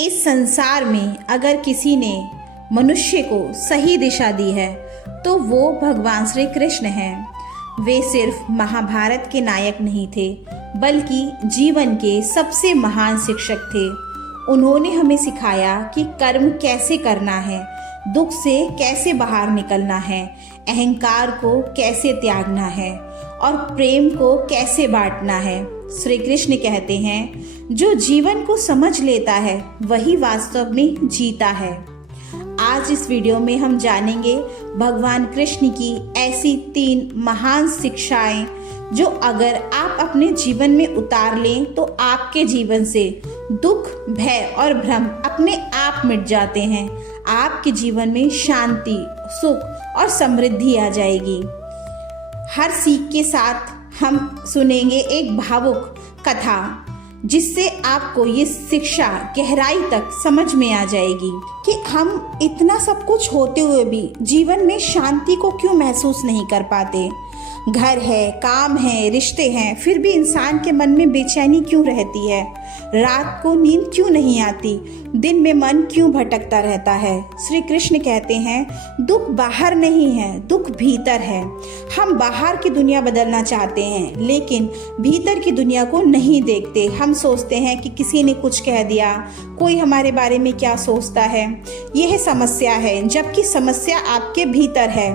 इस संसार में अगर किसी ने मनुष्य को सही दिशा दी है तो वो भगवान श्री कृष्ण हैं। वे सिर्फ महाभारत के नायक नहीं थे बल्कि जीवन के सबसे महान शिक्षक थे। उन्होंने हमें सिखाया कि कर्म कैसे करना है, दुख से कैसे बाहर निकलना है, अहंकार को कैसे त्यागना है और प्रेम को कैसे बांटना है। श्री कृष्ण कहते हैं, जो जीवन को समझ लेता है वही वास्तव में जीता है। आज इस वीडियो में हम जानेंगे भगवान कृष्ण की ऐसी 3 महान शिक्षाएं जो अगर आप अपने जीवन में उतार लें तो आपके जीवन से दुख, भय और भ्रम अपने आप मिट जाते हैं। आपके जीवन में शांति, सुख और समृद्धि आ जाएगी। हर सीख के साथ हम सुनेंगे एक भावुक कथा जिससे आपको ये शिक्षा गहराई तक समझ में आ जाएगी कि हम इतना सब कुछ होते हुए भी जीवन में शांति को क्यों महसूस नहीं कर पाते। घर है, काम है, रिश्ते हैं, फिर भी इंसान के मन में बेचैनी क्यों रहती है? रात को नींद क्यों नहीं आती? दिन में मन क्यों भटकता रहता है? श्री कृष्ण कहते हैं, दुख बाहर नहीं है, दुख भीतर है। हम बाहर की दुनिया बदलना चाहते हैं लेकिन भीतर की दुनिया को नहीं देखते। हम सोचते हैं कि किसी ने कुछ कह दिया, कोई हमारे बारे में क्या सोचता है। यह समस्या है, जबकि समस्या आपके भीतर है।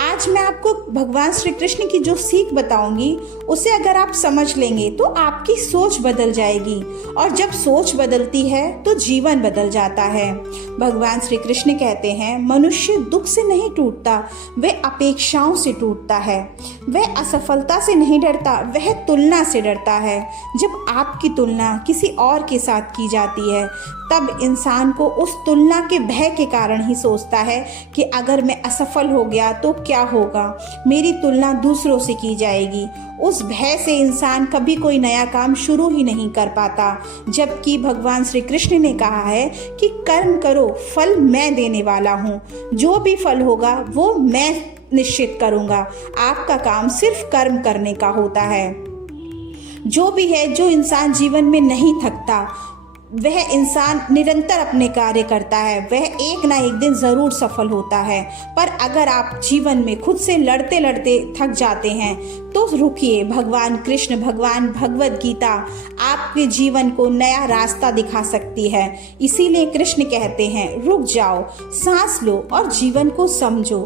आज मैं आपको भगवान श्री कृष्ण की जो सीख बताऊंगी उसे अगर आप समझ लेंगे तो आपकी सोच बदल जाएगी और जब सोच बदलती है तो जीवन बदल जाता है। भगवान श्री कृष्ण कहते हैं, मनुष्य दुख से नहीं टूटता, वह अपेक्षाओं से टूटता है। वह असफलता से नहीं डरता, वह तुलना से डरता है। जब आपकी तुलना किसी और के साथ की जाती है तब इंसान को उस तुलना के भय के कारण ही सोचता है कि अगर मैं असफल हो गया तो क्या होगा, मेरी तुलना दूसरों से की जाएगी। उस भय से इंसान कभी कोई नया काम शुरू ही नहीं कर पाता। जबकि भगवान श्री कृष्ण ने कहा है कि कर्म करो, फल मैं देने वाला हूँ। जो भी फल होगा वो मैं निश्चित करूँगा। आपका काम सिर्फ कर्म करने का होता है। जो भी है, जो इंसान जीवन में नहीं थकता, वह इंसान निरंतर अपने कार्य करता है, वह एक ना एक दिन ज़रूर सफल होता है। पर अगर आप जीवन में खुद से लड़ते लड़ते थक जाते हैं तो रुकिए। भगवान कृष्ण, भगवान भगवद गीता आपके जीवन को नया रास्ता दिखा सकती है। इसीलिए कृष्ण कहते हैं, रुक जाओ, सांस लो और जीवन को समझो।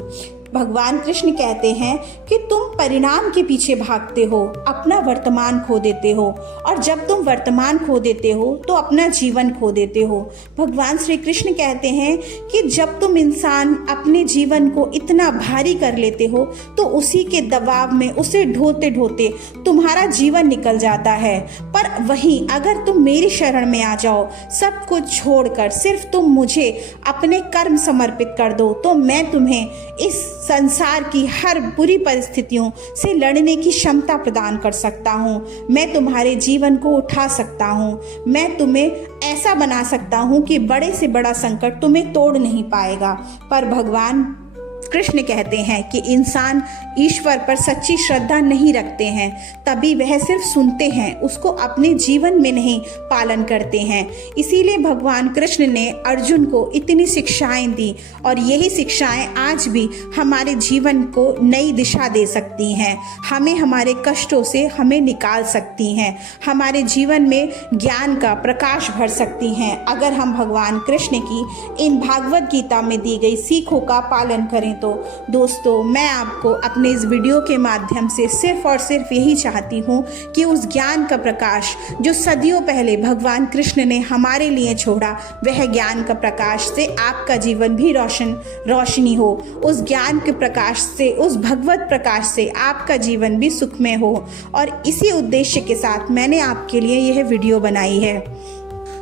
भगवान कृष्ण कहते हैं कि तुम परिणाम के पीछे भागते हो, अपना वर्तमान खो देते हो और जब तुम वर्तमान खो देते हो तो अपना जीवन खो देते हो। भगवान श्री कृष्ण कहते हैं कि जब तुम इंसान अपने जीवन को इतना भारी कर लेते हो तो उसी के दबाव में उसे ढोते ढोते तुम्हारा जीवन निकल जाता है। पर वहीं अगर तुम मेरी शरण में आ जाओ, सब कुछ छोड़कर सिर्फ तुम मुझे अपने कर्म समर्पित कर दो तो मैं तुम्हें इस संसार की हर बुरी परिस्थितियों से लड़ने की क्षमता प्रदान कर सकता हूँ। मैं तुम्हारे जीवन को उठा सकता हूँ। मैं तुम्हें ऐसा बना सकता हूँ कि बड़े से बड़ा संकट तुम्हें तोड़ नहीं पाएगा। पर भगवान कृष्ण कहते हैं कि इंसान ईश्वर पर सच्ची श्रद्धा नहीं रखते हैं, तभी वह सिर्फ सुनते हैं, उसको अपने जीवन में नहीं पालन करते हैं। इसीलिए भगवान कृष्ण ने अर्जुन को इतनी शिक्षाएं दी और यही शिक्षाएं आज भी हमारे जीवन को नई दिशा दे सकती हैं, हमें हमारे कष्टों से हमें निकाल सकती हैं, हमारे जीवन में ज्ञान का प्रकाश भर सकती हैं अगर हम भगवान कृष्ण की इन भागवत गीता में दी गई सीखों का पालन करें। तो दोस्तों, मैं आपको अपने इस वीडियो के माध्यम से सिर्फ और सिर्फ यही चाहती हूँ कि उस ज्ञान का प्रकाश जो सदियों पहले भगवान कृष्ण ने हमारे लिए छोड़ा, वह ज्ञान का प्रकाश से आपका जीवन भी रोशनी हो। उस ज्ञान के प्रकाश से, उस भगवत प्रकाश से आपका जीवन भी सुखमय हो। और इसी उद्देश्य के साथ मैंने आपके लिए यह वीडियो बनाई है।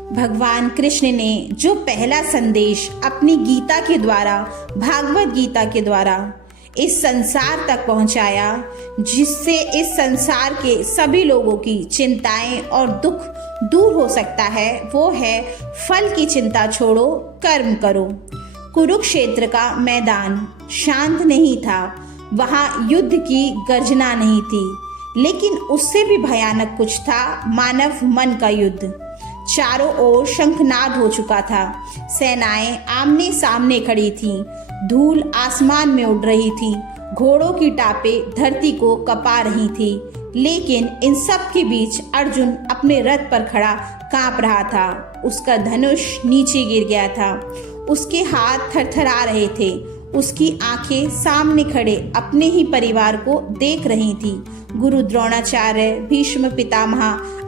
भगवान कृष्ण ने जो पहला संदेश अपनी गीता के द्वारा, भागवत गीता के द्वारा इस संसार तक पहुंचाया, जिससे इस संसार के सभी लोगों की चिंताएं और दुख दूर हो सकता है, वो है फल की चिंता छोड़ो, कर्म करो। कुरुक्षेत्र का मैदान शांत नहीं था, वहाँ युद्ध की गर्जना नहीं थी, लेकिन उससे भी भयानक कुछ था, मानव मन का युद्ध। चारों ओर शंखनाद हो चुका था। सेनाएं आमने सामने खड़ी थीं। धूल आसमान में उड़ रही थी। घोड़ों की टापें धरती को कपा रही थी। लेकिन इन सब के बीच अर्जुन अपने रथ पर खड़ा कांप रहा था। उसका धनुष नीचे गिर गया था। उसके हाथ थरथरा रहे थे। उसकी आंखें सामने खड़े अपने ही परिवार को देख रही थी। गुरु द्रोणाचार्य, भीष्म पितामह,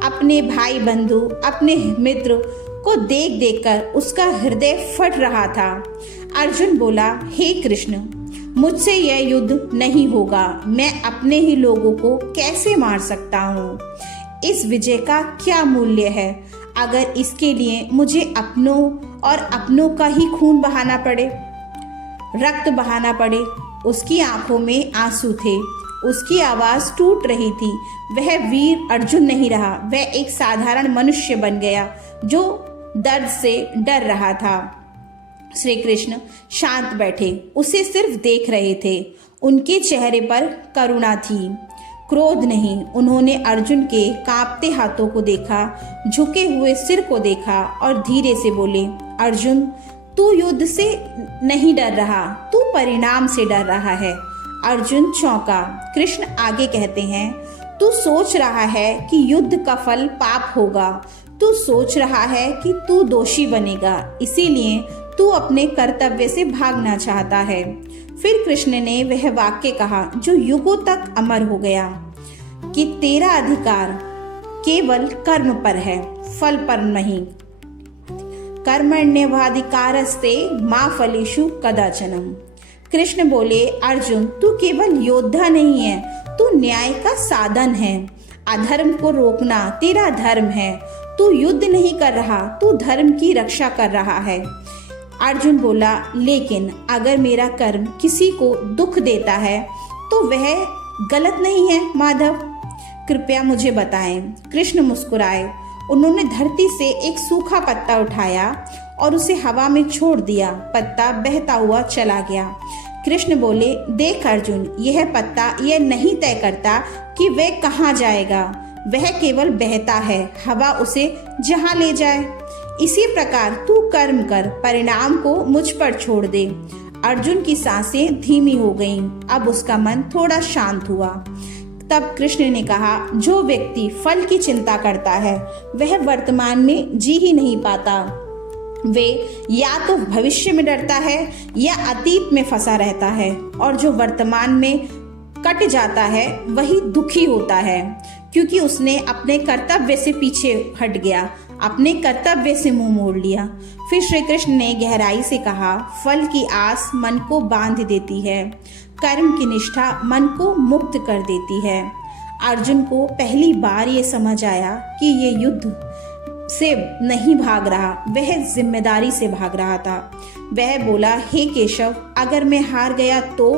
अपने भाई बंधु, अपने मित्र को देख देखकर उसका हृदय फट रहा था। अर्जुन बोला, हे कृष्ण, मुझसे यह युद्ध नहीं होगा। मैं अपने ही लोगों को कैसे मार सकता हूँ? इस विजय का क्या मूल्य है अगर इसके लिए मुझे अपनों और अपनों का ही खून बहाना पड़े, रक्त बहाना पड़े। उसकी आंखों में आंसू थे। उसकी आवाज टूट रही थी। वह वीर अर्जुन नहीं रहा। वह एक साधारण मनुष्य बन गया जो दर्द से डर रहा था। श्री कृष्ण शांत बैठे, उसे सिर्फ देख रहे थे। उनके चेहरे पर करुणा थी, क्रोध नहीं। उन्होंने अर्जुन के कांपते हाथों को देखा, झुके हुए सिर को देखा और धीरे से बोले, अर्जुन, तू युद्ध से नहीं डर रहा, तू परिणाम से डर रहा है। अर्जुन चौंका। कृष्ण आगे कहते हैं, तू सोच रहा है कि युद्ध का फल पाप होगा। तू सोच रहा है कि तू दोषी बनेगा, इसीलिए तू अपने कर्तव्य से भागना चाहता है। फिर कृष्ण ने वह वाक्य कहा जो युगों तक अमर हो गया कि तेरा अधिकार केवल कर्म पर है, फल पर नहीं। कर्मण्येवाधिकारस्ते मा फलेषु कदाचनम। कृष्ण बोले, अर्जुन, तू केवल योद्धा नहीं है, तू न्याय का साधन है। अधर्म को रोकना तेरा धर्म है। तू युद्ध नहीं कर रहा, तू धर्म की रक्षा कर रहा है। अर्जुन बोला, लेकिन अगर मेरा कर्म किसी को दुख देता है तो वह गलत नहीं है माधव? कृपया मुझे बताएं। कृष्ण मुस्कुराए। उन्होंने धरती से एक सूखा पत्ता उठाया और उसे हवा में छोड़ दिया। पत्ता बहता हुआ चला गया। कृष्ण बोले, देख अर्जुन, यह पत्ता यह नहीं तय करता कि वह कहाँ जाएगा, वह केवल बहता है। हवा उसे जहाँ ले जाए। इसी प्रकार तू कर्म कर, परिणाम को मुझ पर छोड़ दे। अर्जुन की सांसें धीमी हो गईं। अब उसका मन थोड़ा शांत हुआ। तब कृष्ण ने कहा, जो व्यक्ति फल की चिंता करता है वह वर्तमान में जी ही नहीं पाता। वे या तो भविष्य में डरता है या अतीत में फंसा रहता है, और जो वर्तमान में कट जाता है वही दुखी होता है, क्योंकि उसने अपने कर्तव्य से पीछे हट गया, अपने कर्तव्य से मुंह मोड़ लिया। फिर श्री कृष्ण ने गहराई से कहा, फल की आस मन को बांध देती है, कर्म की निष्ठा मन को मुक्त कर देती है। अर्जुन को पहली बार ये समझ आया कि ये युद्ध से नहीं भाग रहा, वह जिम्मेदारी से भाग रहा था। वह बोला, हे केशव, अगर मैं हार गया तो?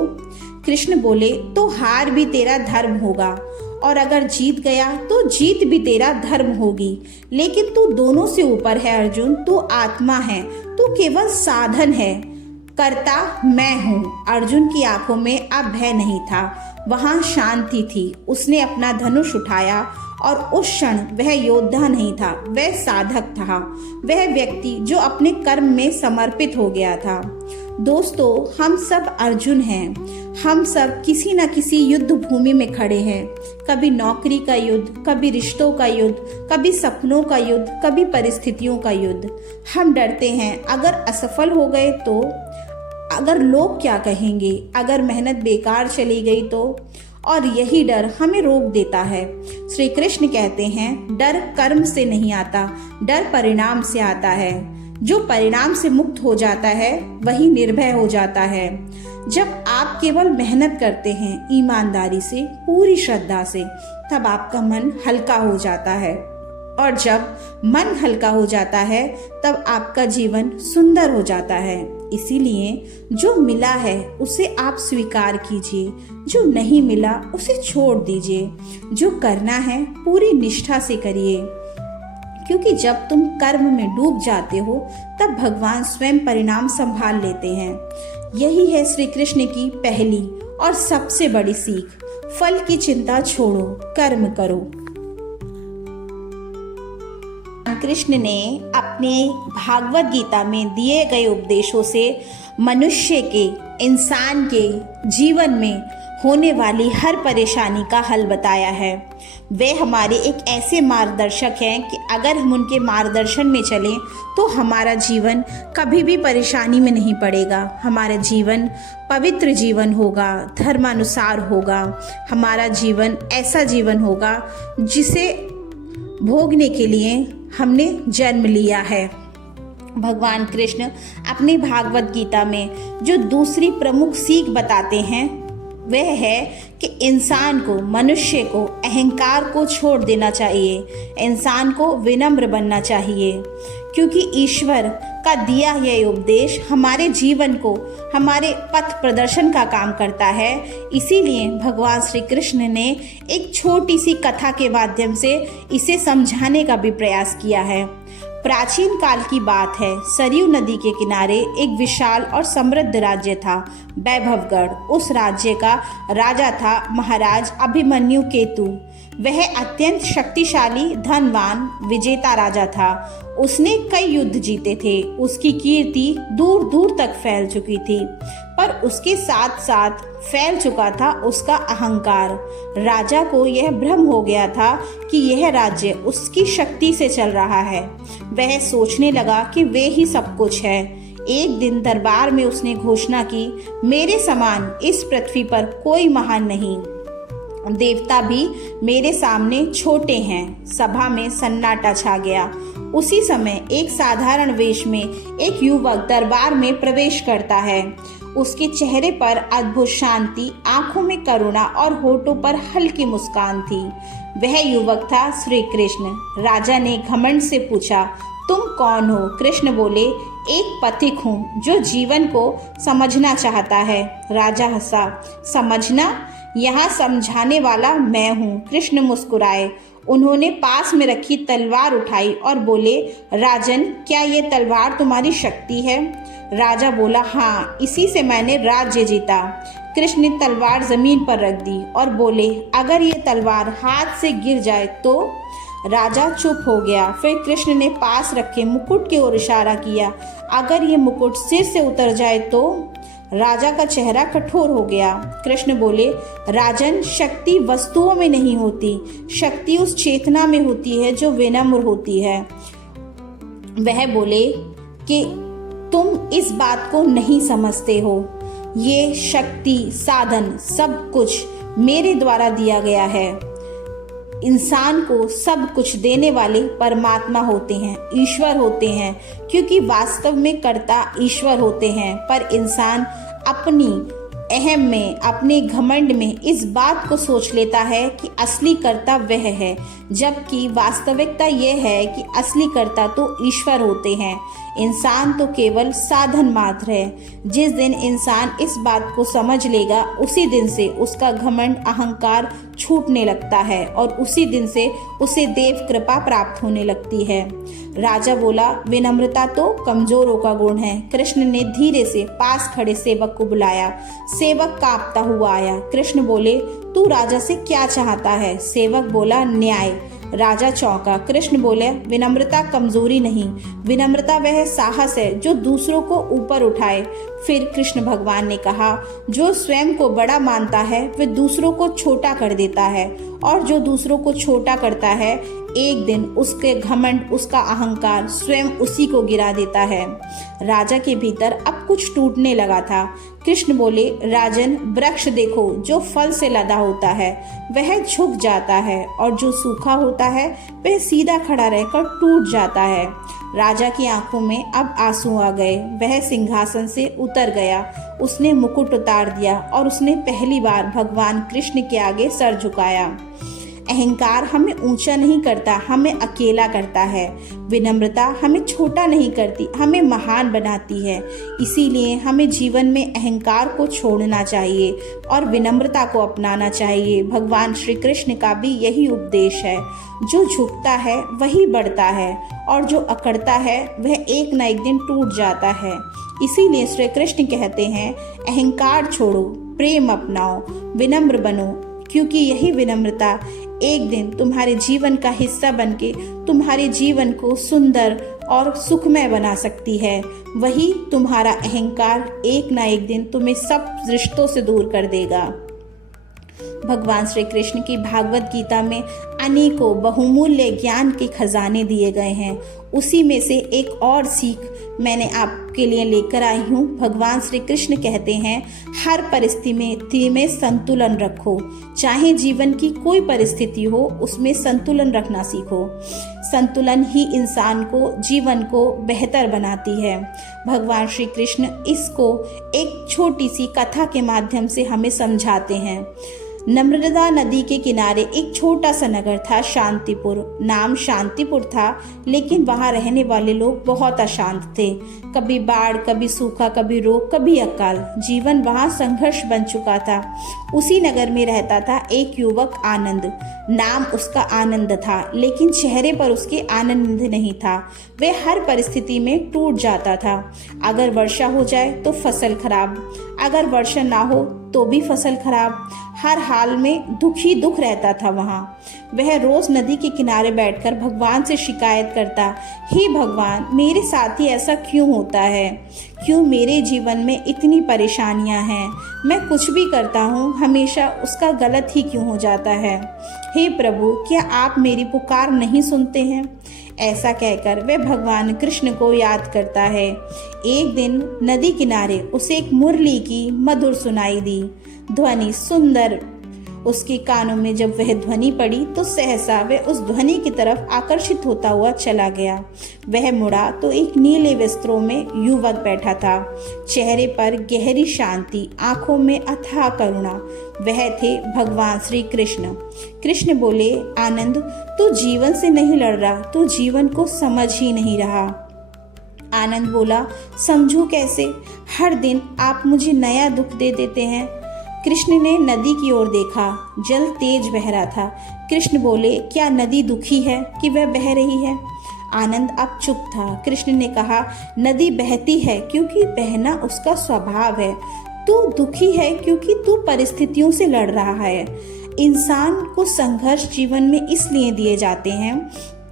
कृष्ण बोले, तो हार भी तेरा धर्म होगा, और अगर जीत गया तो जीत भी तेरा धर्म होगी। लेकिन तू दोनों से ऊपर है अर्जुन। तू आत्मा है, तू केवल साधन है, कर्ता मैं हूँ। अर्जुन की आंखों में अब भय नहीं था, वहां शांति थी। उसने अपना धनुष उठाया और उस क्षण वह योद्धा नहीं था, वह साधक था, वह व्यक्ति जो अपने कर्म में समर्पित हो गया था। दोस्तों, हम सब अर्जुन हैं। हम सब किसी न किसी युद्ध भूमि में खड़े हैं। कभी नौकरी का युद्ध, कभी रिश्तों का युद्ध, कभी सपनों का युद्ध, कभी परिस्थितियों का युद्ध। हम डरते हैं, अगर असफल हो गए तो, अगर लोग क्या कहेंगे, अगर मेहनत बेकार चली गई तो, और यही डर हमें रोक देता है। श्री कृष्ण कहते हैं, डर कर्म से नहीं आता, डर परिणाम से आता है। जो परिणाम से मुक्त हो जाता है वही निर्भय हो जाता है। जब आप केवल मेहनत करते हैं ईमानदारी से, पूरी श्रद्धा से, तब आपका मन हल्का हो जाता है, और जब मन हल्का हो जाता है तब आपका जीवन सुंदर हो जाता है। इसीलिए जो मिला है उसे आप स्वीकार कीजिए, जो नहीं मिला उसे छोड़ दीजिए। जो करना है पूरी निष्ठा से करिए, क्योंकि जब तुम कर्म में डूब जाते हो तब भगवान स्वयं परिणाम संभाल लेते हैं। यही है श्री कृष्ण की पहली और सबसे बड़ी सीख। फल की चिंता छोड़ो, कर्म करो। कृष्ण ने अपने भागवत गीता में दिए गए उपदेशों से मनुष्य के, इंसान के जीवन में होने वाली हर परेशानी का हल बताया है। वे हमारे एक ऐसे मार्गदर्शक हैं कि अगर हम उनके मार्गदर्शन में चलें तो हमारा जीवन कभी भी परेशानी में नहीं पड़ेगा। हमारा जीवन पवित्र जीवन होगा, धर्मानुसार होगा। हमारा जीवन ऐसा जीवन होगा जिसे भोगने के लिए हमने जन्म लिया है। भगवान कृष्ण अपनी भागवत गीता में जो दूसरी प्रमुख सीख बताते हैं वह है कि इंसान को, मनुष्य को अहंकार को छोड़ देना चाहिए, इंसान को विनम्र बनना चाहिए, क्योंकि ईश्वर का दिया यह उपदेश हमारे जीवन को, हमारे पथ प्रदर्शन का काम करता है। इसीलिए भगवान श्री कृष्ण ने एक छोटी सी कथा के माध्यम से इसे समझाने का भी प्रयास किया है। प्राचीन काल की बात है, सरयू नदी के किनारे एक विशाल और समृद्ध राज्य था, वैभवगढ़। उस राज्य का राजा था महाराज अभिमन्यु केतु। वह अत्यंत शक्तिशाली, धनवान, विजेता राजा था। उसने कई युद्ध जीते थे। उसकी कीर्ति दूर दूर तक फैल चुकी थी, पर उसके साथ साथ फैल चुका था उसका अहंकार। राजा को यह भ्रम हो गया था कि यह राज्य उसकी शक्ति से चल रहा है। वह सोचने लगा कि वे ही सब कुछ है। एक दिन दरबार में उसने घोषणा की, मेरे समान इस पृथ्वी पर कोई महान नहीं, देवता भी मेरे सामने छोटे हैं। सभा में सन्नाटा छा गया। उसी समय एक साधारण वेश में एक युवक दरबार में प्रवेश करता है। उसके चेहरे पर अद्भुत शांति, आंखों में करुणा और होठों पर हल्की मुस्कान थी। वह युवक था श्री कृष्ण। राजा ने घमंड से पूछा, तुम कौन हो? कृष्ण बोले, एक पथिक हूँ जो जीवन को समझना चाहता है। राजा हंसा, समझना? यहाँ समझाने वाला मैं हूँ। कृष्ण मुस्कुराए। उन्होंने पास में रखी तलवार उठाई और बोले, राजन, क्या ये तलवार तुम्हारी शक्ति है? राजा बोला, हाँ, इसी से मैंने राज्य जीता। कृष्ण ने तलवार जमीन पर रख दी और बोले, अगर ये तलवार हाथ से गिर जाए तो? राजा चुप हो गया। फिर कृष्ण ने पास रखे मुकुट की ओर इशारा किया, अगर ये मुकुट सिर से उतर जाए तो? राजा का चेहरा कठोर हो गया। कृष्ण बोले, राजन, शक्ति वस्तुओं में नहीं होती, शक्ति उस चेतना में होती है जो विनम्र होती है। वह बोले कि तुम इस बात को नहीं समझते हो। ये शक्ति, साधन, सब कुछ मेरे द्वारा दिया गया है। इंसान को सब कुछ देने वाले परमात्मा होते हैं, ईश्वर होते हैं, क्योंकि वास्तव में कर्ता ईश्वर होते हैं। पर इंसान अपनी अहम में, अपने घमंड में इस बात को सोच लेता है कि असली कर्ता वह है, जबकि वास्तविकता यह है कि असली कर्ता तो ईश्वर होते हैं। इंसान तो केवल साधन मात्र है। जिस दिन इंसान इस बात को समझ लेगा, उसी दिन से उसका घमंड, अहंकार छूटने लगता है और उसी दिन से उसे देव कृपा प्राप्त होने लगती है। राजा बोला, विनम्रता तो कमजोरों का गुण है। कृष्ण ने धीरे से पास खड़े सेवक को बुलाया। सेवक कांपता हुआ आया। कृष्ण बोले, तू राजा से क्या चाहता है? सेवक बोला, न्याय। राजा चौंका। कृष्ण बोले, विनम्रता कमजोरी नहीं, विनम्रता वह साहस है जो दूसरों को ऊपर उठाए। फिर कृष्ण भगवान ने कहा, जो स्वयं को बड़ा मानता है वह दूसरों को छोटा कर देता है, और जो दूसरों को छोटा करता है एक दिन उसके घमंड, उसका अहंकार स्वयं उसी को गिरा देता है। राजा के भीतर अब कुछ टूटने लगा था। कृष्ण बोले, राजन, वृक्ष देखो, जो फल से लदा होता है वह झुक जाता है, और जो सूखा होता है वह सीधा खड़ा रहकर टूट जाता है। राजा की आंखों में अब आंसू आ गए। वह सिंहासन से उतर गया। उसने मुकुट उतार दिया और उसने पहली बार भगवान कृष्ण के आगे सर झुकाया। अहंकार हमें ऊंचा नहीं करता, हमें अकेला करता है। विनम्रता हमें छोटा नहीं करती, हमें महान बनाती है। इसीलिए हमें जीवन में अहंकार को छोड़ना चाहिए और विनम्रता को अपनाना चाहिए। भगवान श्री कृष्ण का भी यही उपदेश है। जो झुकता है वही बढ़ता है, और जो अकड़ता है वह एक न एक दिन टूट जाता है। इसीलिए श्री कृष्ण कहते हैं, अहंकार छोड़ो, प्रेम अपनाओ, विनम्र बनो, क्योंकि यही विनम्रता एक दिन तुम्हारे जीवन का हिस्सा बनके तुम्हारे जीवन को सुंदर और सुखमय बना सकती है। वही तुम्हारा अहंकार एक ना एक दिन तुम्हें सब रिश्तों से दूर कर देगा। भगवान श्री कृष्ण की भागवत गीता में अनेकों बहुमूल्य ज्ञान के खजाने दिए गए हैं। उसी में से एक और सीख मैंने आपके लिए लेकर आई हूँ। भगवान श्री कृष्ण कहते हैं, हर परिस्थिति में संतुलन रखो। चाहे जीवन की कोई परिस्थिति हो, उसमें संतुलन रखना सीखो। संतुलन ही इंसान को, जीवन को बेहतर बनाती है। भगवान श्री कृष्ण इसको एक छोटी सी कथा के माध्यम से हमें समझाते हैं। नर्मदा नदी के किनारे एक छोटा सा नगर था, शांतिपुर। नाम शांतिपुर था, लेकिन वहाँ रहने वाले लोग बहुत अशांत थे। कभी बाढ़, कभी सूखा, कभी रोग, कभी अकाल। जीवन वहाँ संघर्ष बन चुका था। उसी नगर में रहता था एक युवक आनंद। नाम उसका आनंद था, लेकिन चेहरे पर उसके आनंद नहीं था। वह हर परिस्थिति में टूट जाता था। अगर वर्षा हो जाए तो फसल खराब, अगर वर्षा ना हो तो भी फसल खराब। हर हाल में दुख ही दुख रहता था वहाँ। वह रोज नदी के किनारे बैठकर भगवान से शिकायत करता, हे भगवान, मेरे साथ ही ऐसा क्यों होता है? क्यों मेरे जीवन में इतनी परेशानियाँ हैं? मैं कुछ भी करता हूँ, हमेशा उसका गलत ही क्यों हो जाता है? हे प्रभु, क्या आप मेरी पुकार नहीं सुनते हैं? ऐसा कहकर वह भगवान कृष्ण को याद करता है। एक दिन नदी किनारे उसे एक मुरली की मधुर सुनाई दी ध्वनि, सुंदर। उसके कानों में जब वह ध्वनि पड़ी तो सहसा वह उस ध्वनि की तरफ आकर्षित होता हुआ चला गया। वह मुड़ा तो एक नीले वस्त्रों में युवक बैठा था। चेहरे पर गहरी शांति, आंखों में अथाह करुणा। वह थे भगवान श्री कृष्ण। कृष्ण बोले, आनंद, तू जीवन से नहीं लड़ रहा, तू जीवन को समझ ही नहीं रहा। आनंद बोला, समझूं कैसे? हर दिन आप मुझे नया दुख दे देते हैं। कृष्ण ने नदी की ओर देखा। जल तेज बह रहा था। कृष्ण बोले, क्या नदी दुखी है कि वह बह रही है? आनंद अब चुप था। कृष्ण ने कहा, नदी बहती है क्योंकि बहना उसका स्वभाव है। तू दुखी है क्योंकि तू परिस्थितियों से लड़ रहा है। इंसान को संघर्ष जीवन में इसलिए दिए जाते हैं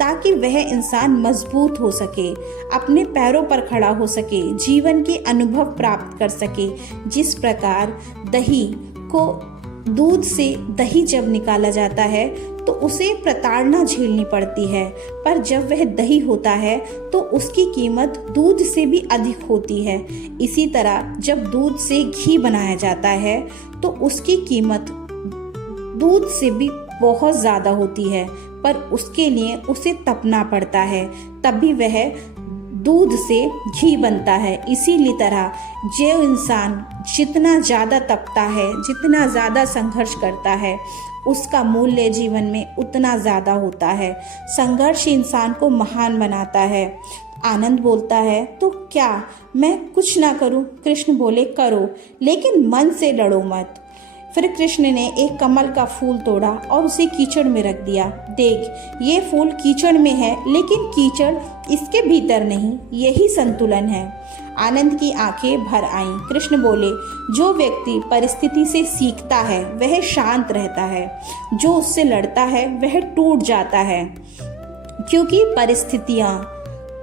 ताकि वह इंसान मजबूत हो सके, अपने पैरों पर खड़ा हो सके, जीवन के अनुभव प्राप्त कर सके। जिस प्रकार दही को, दूध से दही जब निकाला जाता है तो उसे प्रताड़ना झेलनी पड़ती है, पर जब वह दही होता है तो उसकी कीमत दूध से भी अधिक होती है। इसी तरह जब दूध से घी बनाया जाता है तो उसकी कीमत दूध से भी बहुत ज़्यादा होती है, पर उसके लिए उसे तपना पड़ता है, तभी वह दूध से घी बनता है। इसीलिए तरह जो इंसान जितना ज़्यादा तपता है, जितना ज़्यादा संघर्ष करता है, उसका मूल्य जीवन में उतना ज़्यादा होता है। संघर्ष इंसान को महान बनाता है। आनंद बोलता है, तो क्या मैं कुछ ना करूं? कृष्ण बोले, करो, लेकिन मन से लड़ो मत। फिर कृष्ण ने एक कमल का फूल तोड़ा और उसे कीचड़ में रख दिया। देख, ये फूल कीचड़ में है, लेकिन कीचड़ इसके भीतर नहीं। यही संतुलन है। आनंद की आंखें भर आईं। कृष्ण बोले, जो व्यक्ति परिस्थिति से सीखता है वह शांत रहता है, जो उससे लड़ता है वह टूट जाता है, क्योंकि परिस्थितियाँ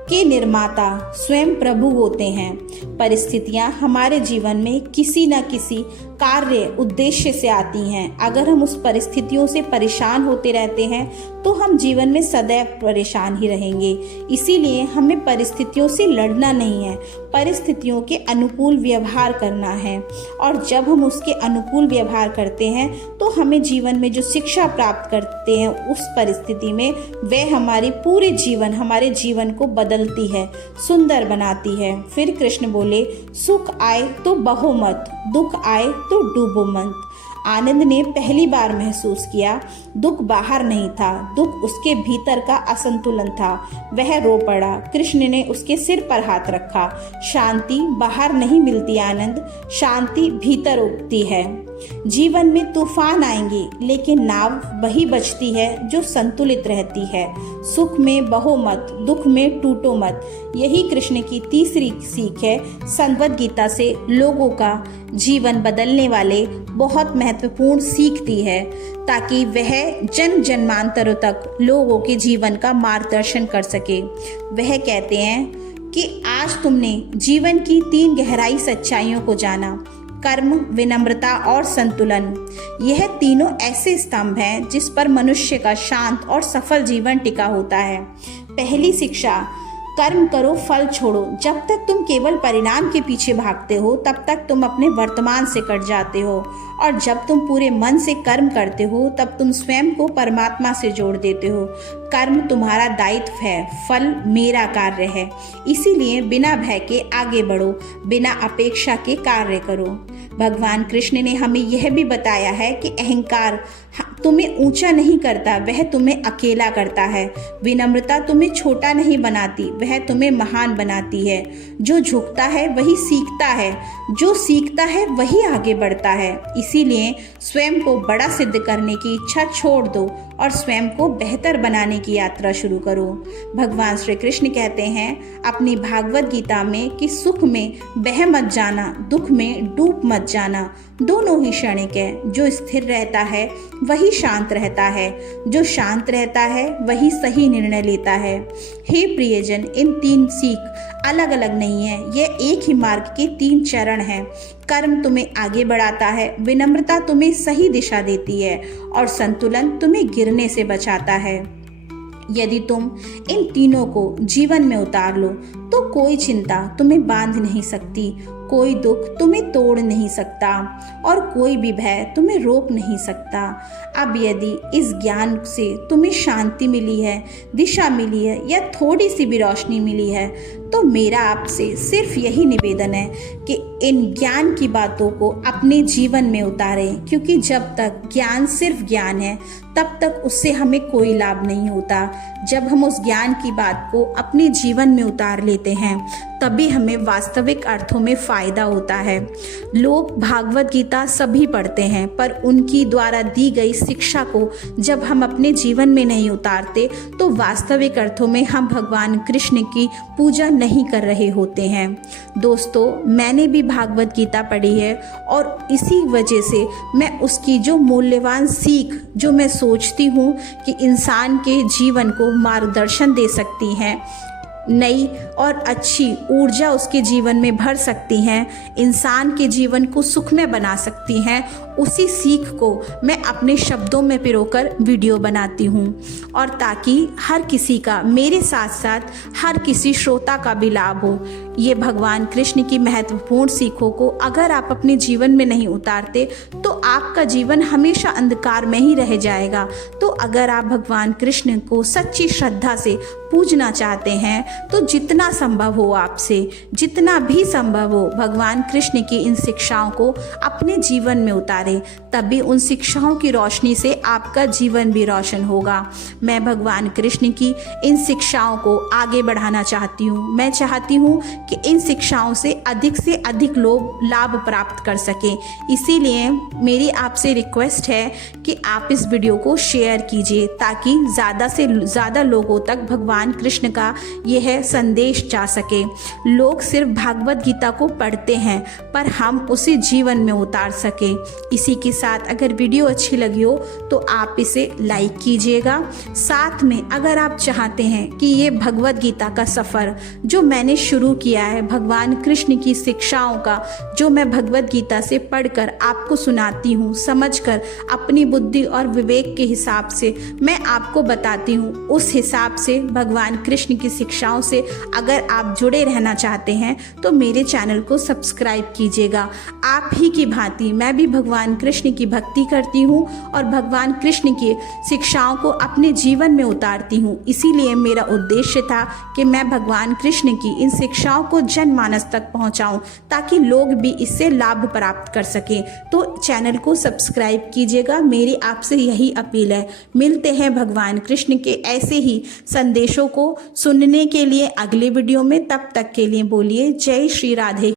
के निर्माता स्वयं प्रभु होते हैं। परिस्थितियाँ हमारे जीवन में किसी न किसी कार्य उद्देश्य से आती हैं। अगर हम उस परिस्थितियों से परेशान होते रहते हैं तो हम जीवन में सदैव परेशान ही रहेंगे। इसीलिए हमें परिस्थितियों से लड़ना नहीं है, परिस्थितियों के अनुकूल व्यवहार करना है। और जब हम उसके अनुकूल व्यवहार करते हैं तो हमें जीवन में जो शिक्षा प्राप्त करते हैं उस परिस्थिति में, वह हमारे जीवन को बदलती है, सुंदर बनाती है। फिर कृष्ण बोले, सुख आए तो बहो मत, दुख आए तो डूबो मत। आनंद ने पहली बार महसूस किया, दुख बाहर नहीं था, दुख उसके भीतर का असंतुलन था। वह रो पड़ा। कृष्ण ने उसके सिर पर हाथ रखा। शांति बाहर नहीं मिलती आनंद, शांति भीतर उगती है। जीवन में तूफान आएंगे, लेकिन नाव वही बचती है जो संतुलित रहती है। सुख में बहो मत, दुख में टूटो मत। यही कृष्ण की तीसरी सीख है। भगवद गीता से लोगों का जीवन बदलने वाले बहुत महत्वपूर्ण सीख दी है, ताकि वह जन्म जन्मांतरों तक लोगों के जीवन का मार्गदर्शन कर सके। वह कहते हैं कि आज तुमने जीवन की 3 गहराई सच्चाइयों को जाना: कर्म, विनम्रता और संतुलन। यह तीनों ऐसे स्तंभ हैं जिस पर मनुष्य का शांत और सफल जीवन टिका होता है। पहली शिक्षा: कर्म करो, फल छोड़ो। जब तक तुम केवल परिणाम के पीछे भागते हो, तब तक तुम अपने वर्तमान से कट जाते हो, और जब तुम पूरे मन से कर्म करते हो, तब तुम स्वयं को परमात्मा से जोड़ देते हो। कर्म तुम्हारा दायित्व है, फल मेरा कार्य है। इसीलिए बिना भय के आगे बढ़ो, बिना अपेक्षा के कार्य करो। भगवान कृष्ण ने हमें यह भी बताया है कि अहंकार तुम्हें ऊंचा नहीं करता, वह तुम्हें अकेला करता है। विनम्रता तुम्हें छोटा नहीं बनाती, वह तुम्हें महान बनाती है। जो झुकता है वही सीखता है, जो सीखता है वही आगे बढ़ता है। इसीलिए स्वयं को बड़ा सिद्ध करने की इच्छा छोड़ दो और स्वयं को बेहतर बनाने की यात्रा शुरू करो। भगवान श्री कृष्ण कहते हैं अपनी भागवत गीता में कि सुख में बह मत जाना, दुख में डूब मत जाना। दोनों ही क्षणिक है। जो स्थिर रहता है वही शांत रहता है, जो शांत रहता है वही सही निर्णय लेता है। हे प्रियजन, इन 3 सीख अलग अलग नहीं है, यह एक ही मार्ग के 3 चरण हैं। कर्म तुम्हें आगे बढ़ाता है, विनम्रता तुम्हें सही दिशा देती है, और संतुलन तुम्हें गिरने से बचाता है। यदि तुम इन तीनों को जीवन में उतार लो तो कोई चिंता तुम्हें बांध नहीं सकती, कोई दुख तुम्हें तोड़ नहीं सकता, और कोई भी भय तुम्हें रोक नहीं सकता। अब यदि इस ज्ञान से तुम्हें शांति मिली है, दिशा मिली है, या थोड़ी सी भी रोशनी मिली है, तो मेरा आपसे सिर्फ यही निवेदन है कि इन ज्ञान की बातों को अपने जीवन में उतारें, क्योंकि जब तक ज्ञान सिर्फ ज्ञान है, तब तक उससे हमें कोई लाभ नहीं होता। जब हम उस ज्ञान की बात को अपने जीवन में उतार लेते हैं, तभी हमें वास्तविक अर्थों में फायदा होता है। लोग भागवत गीता सभी पढ़ते हैं, पर उनकी द्वारा दी गई शिक्षा को जब हम अपने जीवन में नहीं उतारते, तो वास्तविक अर्थों में हम भगवान कृष्ण की पूजा नहीं कर रहे होते हैं। दोस्तों, मैंने भी भागवत गीता पढ़ी है, और इसी वजह से मैं उसकी जो मूल्यवान सीख, जो मैं सोचती हूँ कि इंसान के जीवन को मार्गदर्शन दे सकती हैं, नई और अच्छी ऊर्जा उसके जीवन में भर सकती हैं, इंसान के जीवन को सुखमय बना सकती हैं, उसी सीख को मैं अपने शब्दों में पिरोकर वीडियो बनाती हूँ, और ताकि हर किसी का, मेरे साथ साथ हर किसी श्रोता का भी लाभ हो। ये भगवान कृष्ण की महत्वपूर्ण सीखों को अगर आप अपने जीवन में नहीं उतारते, तो आपका जीवन हमेशा अंधकार में ही रह जाएगा। तो अगर आप भगवान कृष्ण को सच्ची श्रद्धा से पूजना चाहते हैं, तो जितना संभव हो आपसे, जितना भी संभव हो, भगवान कृष्ण की इन शिक्षाओं को अपने जीवन में उतारें, तभी उन शिक्षाओं की रोशनी से आपका जीवन भी रोशन होगा। मैं भगवान कृष्ण की इन शिक्षाओं को आगे बढ़ाना चाहती हूँ। मैं चाहती हूँ कि इन शिक्षाओं से अधिक लोग लाभ प्राप्त कर सकें। इसीलिए मेरी आपसे रिक्वेस्ट है कि आप इस वीडियो को शेयर कीजिए, ताकि ज़्यादा से ज़्यादा लोगों तक भगवान कृष्ण का यह संदेश जा सके। लोग सिर्फ भागवत गीता को पढ़ते हैं, पर हम उसे जीवन में उतार सकें। इसी के साथ अगर वीडियो अच्छी लगी हो तो आप इसे लाइक कीजिएगा। साथ में अगर आप चाहते हैं कि ये भगवत गीता का सफ़र जो मैंने शुरू किया है, भगवान कृष्ण की शिक्षाओं का, जो मैं भगवत गीता से पढ़कर आपको सुनाती हूँ, समझकर अपनी बुद्धि और विवेक के हिसाब से मैं आपको बताती हूँ, उस हिसाब से भगवान कृष्ण की शिक्षाओं से अगर आप जुड़े रहना चाहते हैं, तो मेरे चैनल को सब्सक्राइब कीजिएगा। आप ही की भांति मैं भी भगवान कृष्ण की भक्ति करती हूँ और भगवान कृष्ण की शिक्षाओं को अपने जीवन में उतारती हूँ। इसीलिए मेरा उद्देश्य था कि मैं भगवान कृष्ण की इन शिक्षाओं को जनमानस तक पहुँचाऊँ, ताकि लोग भी इससे लाभ प्राप्त कर सकें। तो चैनल को सब्सक्राइब कीजिएगा, मेरी आपसे यही अपील है। मिलते हैं भगवान कृष्ण के ऐसे ही संदेशों को सुनने के लिए अगले वीडियो में। तब तक के लिए बोलिए जय श्री राधे।